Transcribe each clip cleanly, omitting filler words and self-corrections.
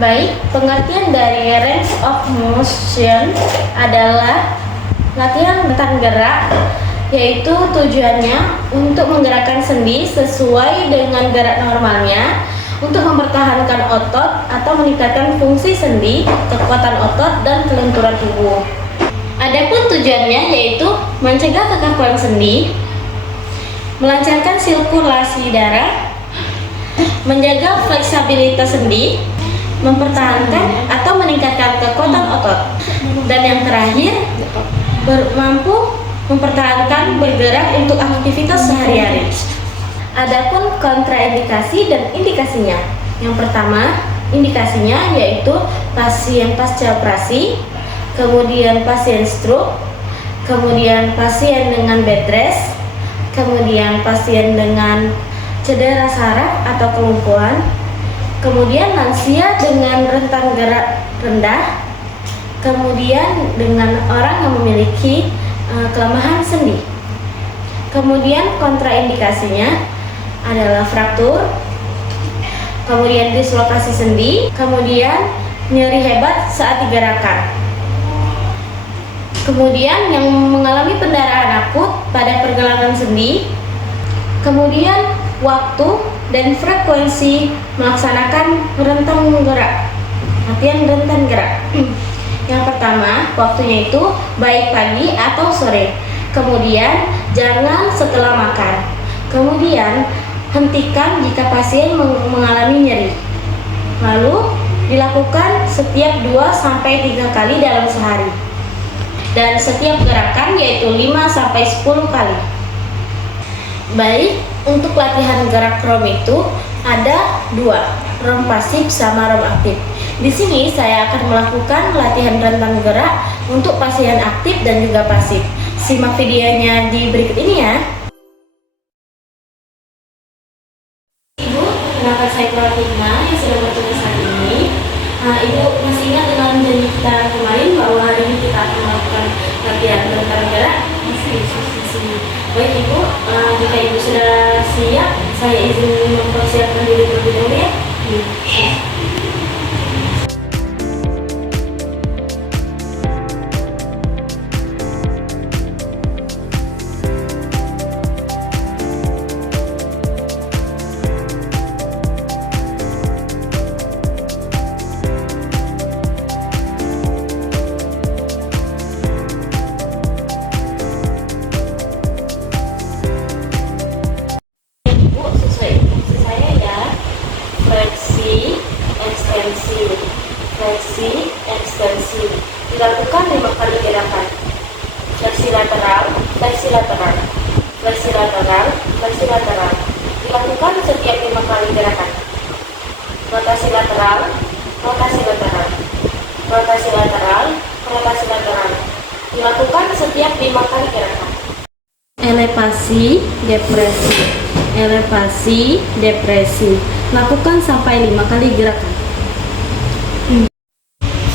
Baik, pengertian dari range of motion adalah latihan rentang gerak, yaitu tujuannya untuk menggerakkan sendi sesuai dengan gerak normalnya untuk mempertahankan otot atau meningkatkan fungsi sendi, kekuatan otot, dan kelenturan tubuh. Adapun tujuannya yaitu mencegah kekakuan sendi, melancarkan sirkulasi darah, menjaga fleksibilitas sendi, mempertahankan atau meningkatkan kekuatan otot, dan yang terakhir mampu mempertahankan bergerak untuk aktivitas sehari-hari. Adapun kontraindikasi dan indikasinya. Yang pertama, indikasinya yaitu pasien pasca operasi, kemudian pasien stroke, kemudian pasien dengan bed rest, kemudian pasien dengan cedera saraf atau kelumpuhan, kemudian lansia dengan rentang gerak rendah, kemudian dengan orang yang memiliki kelemahan sendi. Kemudian kontraindikasinya adalah fraktur, kemudian dislokasi sendi, kemudian nyeri hebat saat digerakkan. Kemudian yang mengalami pendarahan akut pada pergelangan sendi, kemudian waktu dan frekuensi melaksanakan rentang gerak, latihan rentang gerak. Yang pertama, waktunya itu baik pagi atau sore. Kemudian jangan setelah makan. Kemudian hentikan jika pasien mengalami nyeri. Lalu dilakukan setiap 2-3 kali dalam sehari. Dan setiap gerakan yaitu 5-10 kali. Baik, untuk latihan gerak ROM itu ada 2, ROM pasif sama ROM aktif. Di sini saya akan melakukan latihan rentang gerak untuk pasien aktif dan juga pasif. Simak videonya di berikut ini ya. Ibu, kenapa saya Pratina yang sedang bertugas hari ini? Ibu masih ingat dengan janji kita kemarin bahwa hari ini kita akan melakukan latihan rentang gerak? Masih. Baik Ibu, jika Ibu sudah siap, saya izin mempersiapkan diri terlebih dahulu ya. Fleksi, ekstensi. Dilakukan 5 kali gerakan. Fleksi lateral, fleksi lateral, fleksi lateral, fleksi lateral. Dilakukan setiap 5 kali gerakan. Rotasi lateral, rotasi lateral, rotasi lateral, rotasi lateral. Dilakukan setiap 5 kali gerakan. Elevasi, depresi, elevasi, depresi. Lakukan sampai 5 kali gerakan.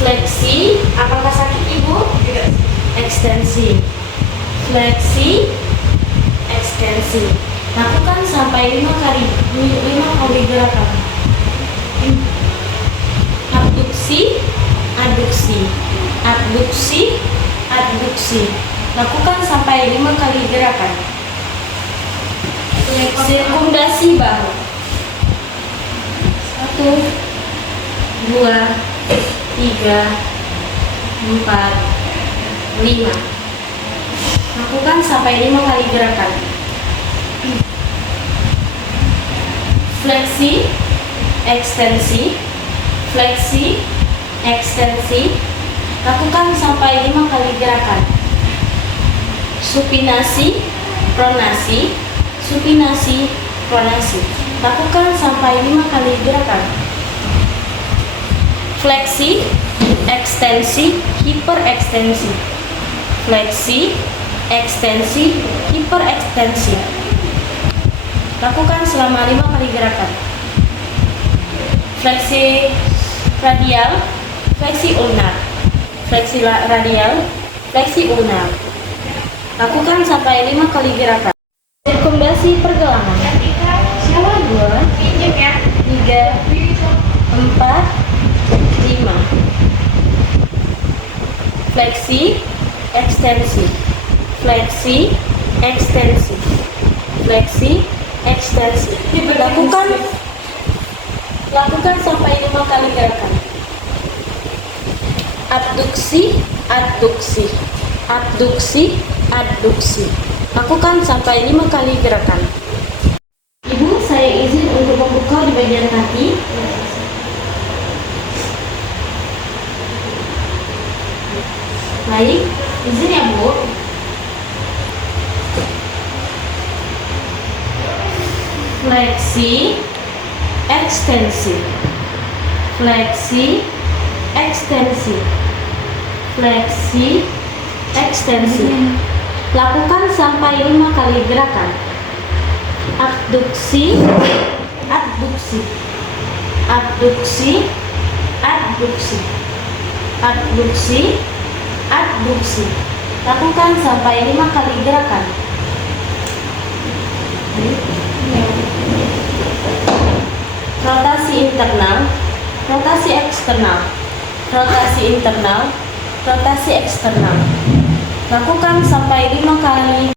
Fleksi, apakah sakit Ibu? Tidak. Ekstensi, fleksi, ekstensi. Lakukan sampai 5 kali gerakan. Abduksi, adduksi, abduksi, adduksi. Lakukan sampai 5 kali gerakan. Sirkumdasi bahu. 1, 2, 3, 4, 5. Lakukan sampai 5 kali gerakan. Fleksi, ekstensi, fleksi, ekstensi. Lakukan sampai 5 kali gerakan. Supinasi, pronasi, supinasi, pronasi. Lakukan sampai 5 kali gerakan. Fleksi, ekstensi, hiperekstensi. Fleksi, ekstensi, hiperekstensi. Lakukan selama 5 kali gerakan. Fleksi radial, fleksi ulnar. Fleksi radial, fleksi ulnar. Lakukan sampai 5 kali gerakan. Sirkumdasi pergelangan. 1, 2, 3, 4, fleksi, ekstensi, fleksi, ekstensi, fleksi, ekstensi. Lakukan sampai 5 kali gerakan. Abduksi, adduksi, abduksi, adduksi. Lakukan sampai 5 kali gerakan. Ibu, saya izin untuk membuka di bagian kaki. Baik, izin ya Bu. Fleksi, ekstensi, fleksi, ekstensi, fleksi, ekstensi. Lakukan sampai 5 kali gerakan. Abduksi, adduksi, abduksi, adduksi, abduksi, adduksi. Lakukan sampai 5 kali gerakan. Rotasi internal, rotasi eksternal, rotasi internal, rotasi eksternal. Lakukan sampai 5 kali.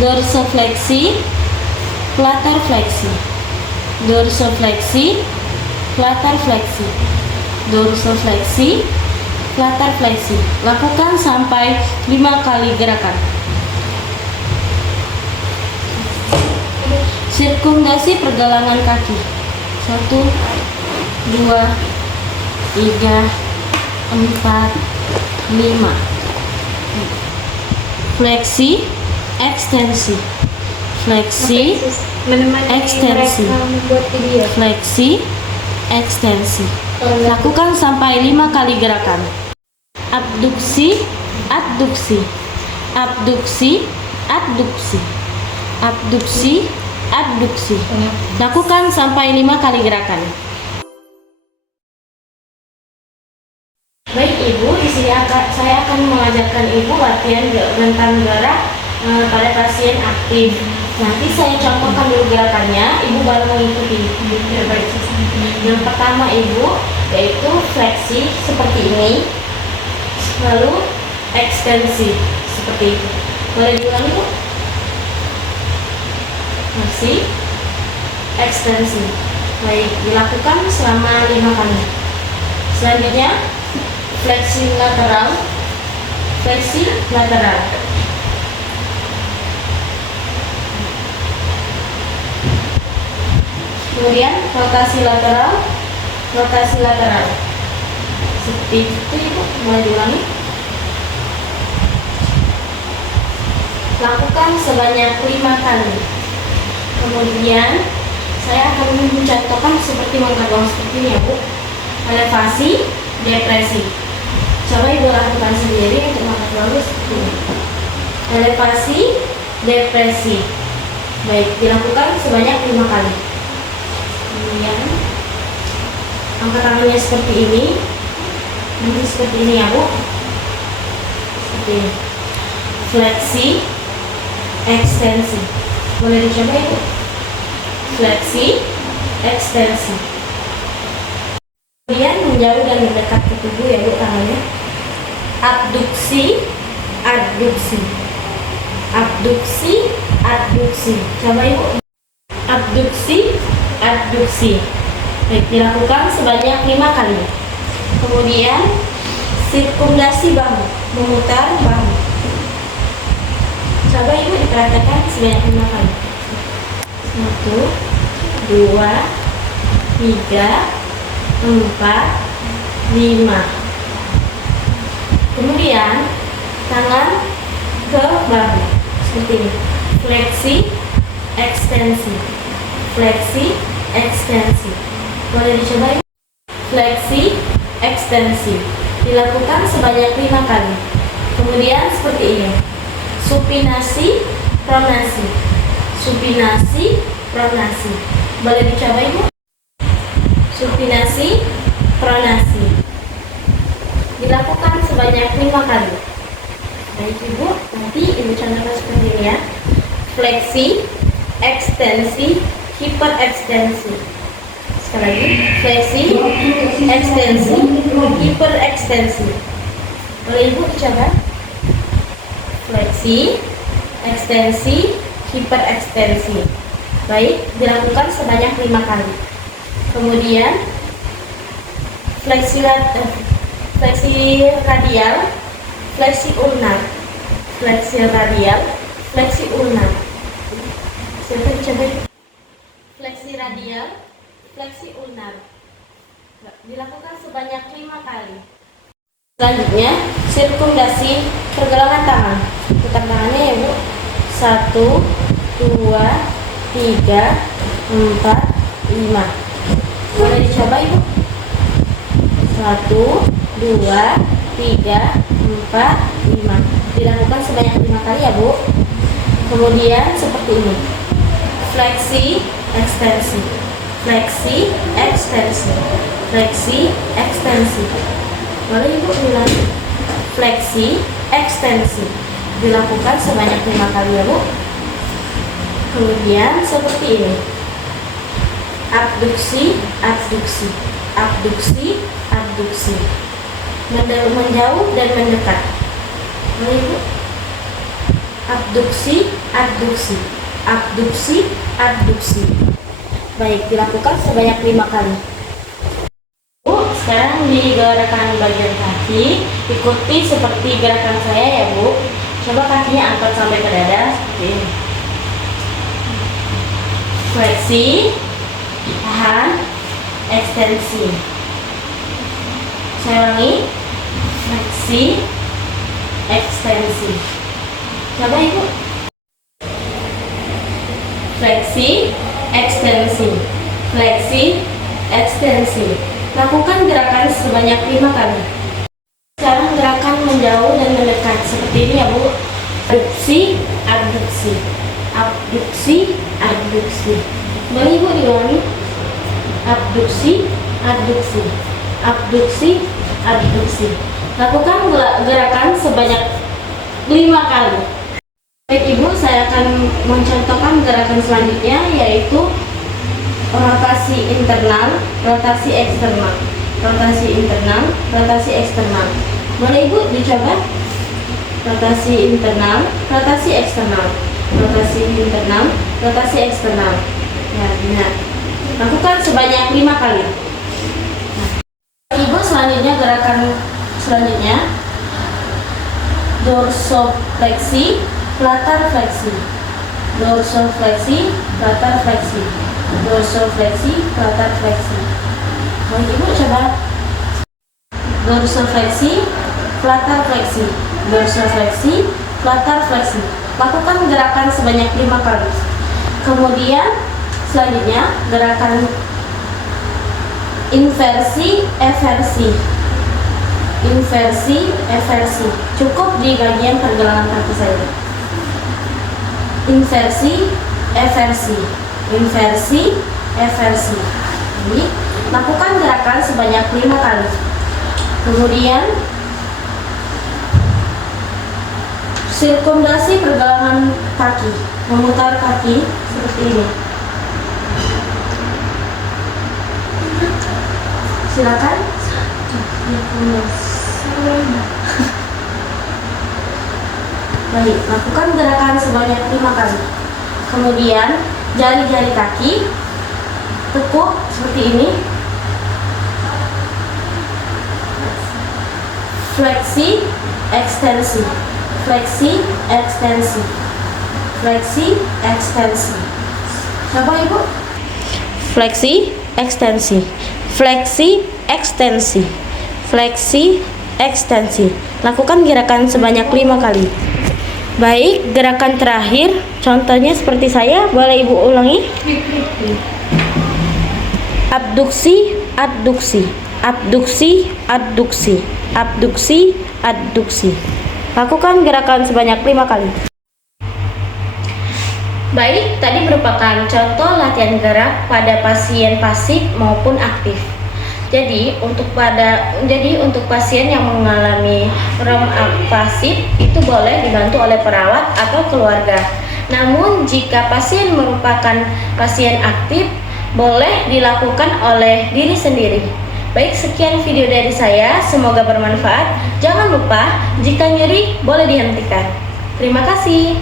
Dorsifleksi, plantar fleksi, dorsifleksi, plantar fleksi, dorsifleksi, plantar fleksi. Lakukan sampai 5 kali gerakan. Sirkumdasi pergelangan kaki. 1, 2, 3, 4, 5. Fleksi, ekstensi, fleksi, ekstensi, fleksi, ekstensi. Lakukan sampai 5 kali gerakan. Abduksi, adduksi, abduksi, adduksi, abduksi, adduksi. Lakukan sampai 5 kali gerakan. Baik Ibu, di sini saya akan mengajarkan Ibu latihan rentang gerak pada pasien aktif. Nanti saya contohkan dulu gerakannya, Ibu baru mengikuti. Yang pertama Ibu, yaitu fleksi seperti ini, lalu ekstensi seperti itu. Boleh diulangi Bu? Masih ekstensi. Baik, dilakukan selama 5 kali. Selanjutnya fleksi lateral, fleksi lateral, kemudian rotasi lateral, rotasi lateral. Seperti itu Ibu, boleh diulangi. Lakukan sebanyak 5 kali. Kemudian saya akan mencontohkan seperti menggerbang seperti ini ya Bu. Elevasi, depresi. Coba Ibu lakukan sendiri untuk mengangkat bagus seperti ini. Elevasi, depresi. Baik, dilakukan sebanyak 5 kali. Kemudian angkat tangannya seperti ini. Nanti seperti ini ya Bu. Seperti ini. Fleksi, ekstensi. Boleh dicoba Ibu. Fleksi, ekstensi. Kemudian menjauh dan mendekat ke tubuh ya Bu tangannya. Abduksi, adduksi, abduksi, adduksi. Coba Ibu. Abduksi, adduksi. Baik, dilakukan sebanyak 5 kali. Kemudian sirkumdasi bahu, memutar bahu. Coba Ibu diperhatikan sebanyak 5 kali. 1, 2, 3, 4, 5. Kemudian tangan ke bahu seperti ini. Fleksi, ekstensi, fleksi, ekstensi. Boleh dicoba ya? Fleksi, ekstensi. Dilakukan sebanyak 5 kali. Kemudian seperti ini. Supinasi, pronasi, supinasi, pronasi. Boleh dicoba Ibu? Supinasi, pronasi. Dilakukan sebanyak 5 kali. Baik Ibu, nanti Ibu contohkan seperti ini ya. Fleksi, ekstensi, hiperekstensi. Sekali lagi, fleksi, ekstensi, hiperekstensi. Boleh Ibu dicoba? Fleksi, ekstensi, hiperekstensi. Baik, dilakukan sebanyak 5 kali. Kemudian fleksi radial, fleksi ulnar, fleksi radial, fleksi ulnar. Silahkan dicoba. Fleksi radial, fleksi ulnar. Dilakukan sebanyak 5 kali. Selanjutnya, sirkumdasi pergelangan tangan. Putar tangannya ya Bu. 1, 2, 3, 4, 5. Boleh dicoba Ibu? 1, 2, 3, 4, 5. Dilakukan sebanyak 5 kali ya Bu. Kemudian seperti ini. Fleksi, ekstensi. Fleksi, ekstensi. Fleksi, ekstensi. Boleh Ibu bilang fleksi, ekstensi. Dilakukan sebanyak 5 kali ya Bu. Kemudian seperti ini. Abduksi, abduksi. Abduksi, abduksi. Menjauh dan mendekat. Boleh Ibu? Abduksi, abduksi. Abduksi, abduksi. Baik, dilakukan sebanyak 5 kali. Bu, sekarang di gerakan bagian kaki, ikuti seperti gerakan saya ya Bu. Coba kakinya angkat sampai ke dada seperti ini. Fleksi, tahan, ekstensi. Saya ulangi. Fleksi, ekstensi. Coba Ibu. Fleksi, ekstensi. Fleksi, ekstensi. Lakukan gerakan sebanyak 5 kali. Sekarang gerakan menjauh dan mendekat seperti ini ya Bu. Abduksi, abduksi. Abduksi, abduksi. Boleh Ibu diulangi. Abduksi, abduksi. Abduksi, abduksi. Lakukan gerakan sebanyak 5 kali. Baik Ibu, saya akan mencontohkan gerakan selanjutnya, yaitu rotasi internal, rotasi eksternal. Rotasi internal, rotasi eksternal. Boleh Ibu dicoba? Rotasi internal, rotasi eksternal. Rotasi internal, rotasi eksternal. Ya, benar. Lakukan sebanyak 5 kali. Ibu, selanjutnya gerakan selanjutnya dorsofleksi, latar fleksi. Dorsofleksi, latar fleksi. Dorsofleksi, latar fleksi. Boleh Ibu coba? Dorsofleksi, latar fleksi. Dorsofleksi, latar fleksi. Lakukan gerakan sebanyak 5 kali. Kemudian selanjutnya gerakan inversi, eversi. Inversi, eversi. Cukup di bagian pergelangan kaki saja. Inversi, eversi. Inversi, eversi. Ini lakukan gerakan sebanyak 5 kali. Kemudian sirkumdasi pergelangan kaki. Memutar kaki seperti ini. Silakan. Baik, lakukan gerakan sebanyak 5 kali. Kemudian jari-jari kaki tekuk seperti ini. Fleksi, ekstensi. Fleksi, ekstensi. Fleksi, ekstensi. Coba Ibu. Fleksi, ekstensi. Fleksi, ekstensi. Fleksi, ekstensi. Lakukan gerakan sebanyak 5 kali. Baik, gerakan terakhir contohnya seperti saya. Boleh Ibu ulangi? Abduksi, adduksi. Abduksi, adduksi. Abduksi, adduksi. Lakukan gerakan sebanyak 5 kali. Baik, tadi merupakan contoh latihan gerak pada pasien pasif maupun aktif. Jadi untuk pasien yang mengalami REM pasif itu boleh dibantu oleh perawat atau keluarga. Namun jika pasien merupakan pasien aktif, boleh dilakukan oleh diri sendiri. Baik, sekian video dari saya, semoga bermanfaat. Jangan lupa, jika nyeri boleh dihentikan. Terima kasih.